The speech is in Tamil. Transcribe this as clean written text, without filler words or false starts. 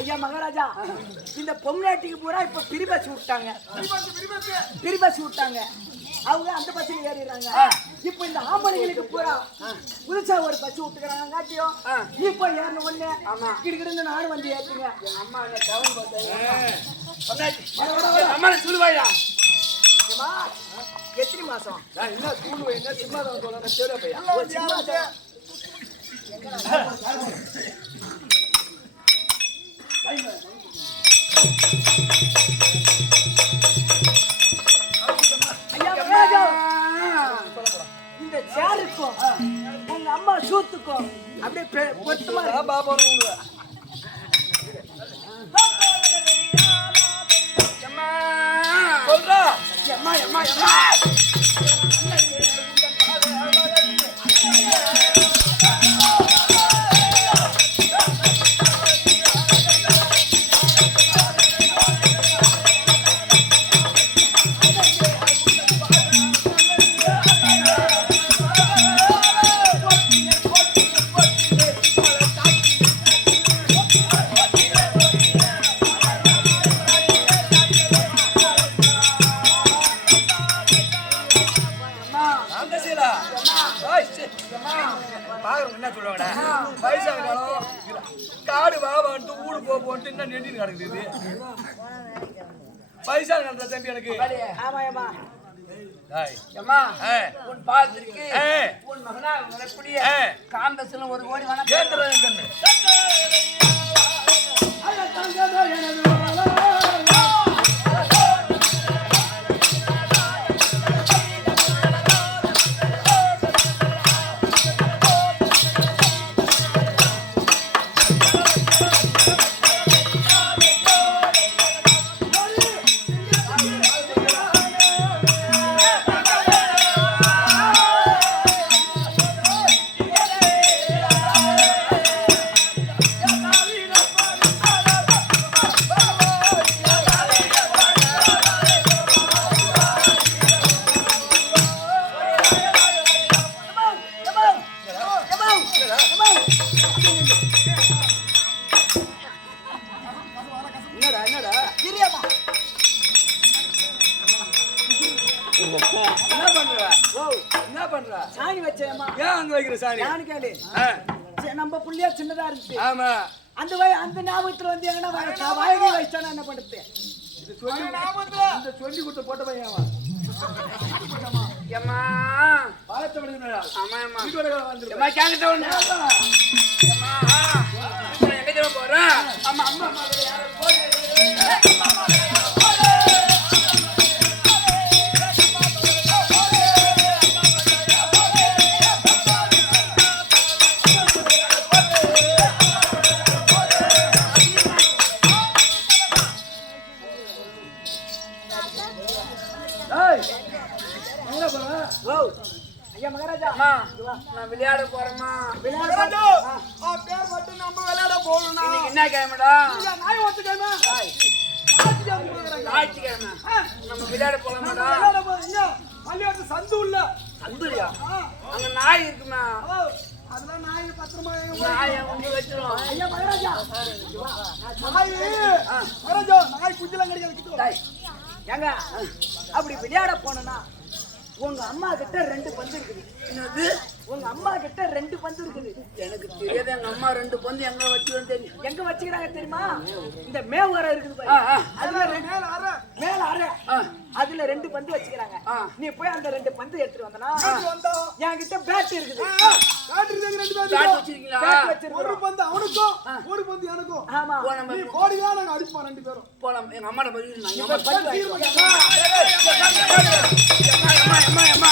ஐயா மகாராஜா, இந்த பொம்னாட்டிக்கு பூரா இப்ப பிரிபஸ் விட்டாங்க. அவங்க அந்த பஸ்ல ஏறிடுறாங்க. இப்ப இந்த ஆம்பளைங்களுக்கு பூரா புதுசா ஒரு பஸ் விட்டுக்கிறாங்க. காட்டியும் இப்ப ஏறின உடனே கிடுக்கிட்டு நானும் வந்து ஏற்றுங்க. அம்மா சொல்லுவாயா எத்தனை மாசம் என்ன ஸ்கூல் என்ன சிம்மாதான் இந்த சேருக்கும் உங்க அம்மா சூத்துக்கும் அப்படியே பொருத்தமா பாபா சொல்றா அம்மா அம்மா அம்மா என்ன சொல்லுவாங்கடா வயசான காலம் காடு வாவான்ட்டு ஊடு போட்டு என்ன நெண்டின்னு கிடக்குது. வயசான காலத்துல தம்பி எனக்கு காந்தத்துல ஒரு கோடி வணக்கம். சாணி வச்சேம்மா. ஏன் அங்க வைக்கிற சாணி? யானு கேளு. நம்ம புள்ளியா சின்னதா இருந்துச்சு. ஆமா. அந்த ஞாபகத்துல வந்து எங்கனா வாயகை வச்சானா என்ன பண்றது? இது சொல்லி ஞாபகத்துல இந்த சொல்லி கொடுத்த போட்ட பையன்வா. ஏம்மா பாலத்த விடுங்கடா. ஆமா அம்மா. வீட்டோட வந்து. அம்மா கேங்கட்ட ஒண்ணு. அம்மா எங்க தேவ போற? அம்மா அம்மா அம்மா யாரோ போடு. அம்மா அம்மா விளையாட போறோமா? பேர் மட்டும் நம்ம விளையாட போகணும். இன்னைக்கு என்ன கிழமைடா? ஞாயிற்றுக்கிழமை. நம்ம விளையாட போலாமாடா? பள்ளியோட சந்து உள்ள சந்துலையா? அங்க நாய் இருக்குமா? அதெல்லாம் நாய் பத்திரமா நாய் வந்து வச்சிரும். ஐயா மகாராஜா நாய் குஞ்சலாம் கிடைக்காது. ஏங்க அப்படி விளையாட போனா உங்க அம்மா கிட்ட 2 பந்து இருக்குது. என்னது? உங்க அம்மா கிட்ட 2 பந்து இருக்குது. எனக்கு தெரியாது. எங்க அம்மா 2 பந்து எங்க வச்சுன்னு தெரியும். எங்க வச்சுக்கிறாங்க தெரியுமா? இந்த மேவர இருக்குது பாரு. அதுல மேல அரை அதுல 2 பந்து வச்சுக்கிறாங்க. நீ போய் அந்த 2 பந்து எடுத்துட்டு வந்தனா என்கிட்ட பேட் இருக்குது. பேட் இருக்கு. 2 பேட் வச்சிருக்கீங்களா? பேட் வச்சிருக்கோம். ஒரு பந்து அவனுக்கும் ஒரு பந்து எனக்கும். ஆமா. நீ கோடியா நாங்க அடிப்போம் 2 பேரும். போலாம். எங்க அம்மாட்ட போய் நான் அம்மா பந்து. அம்மா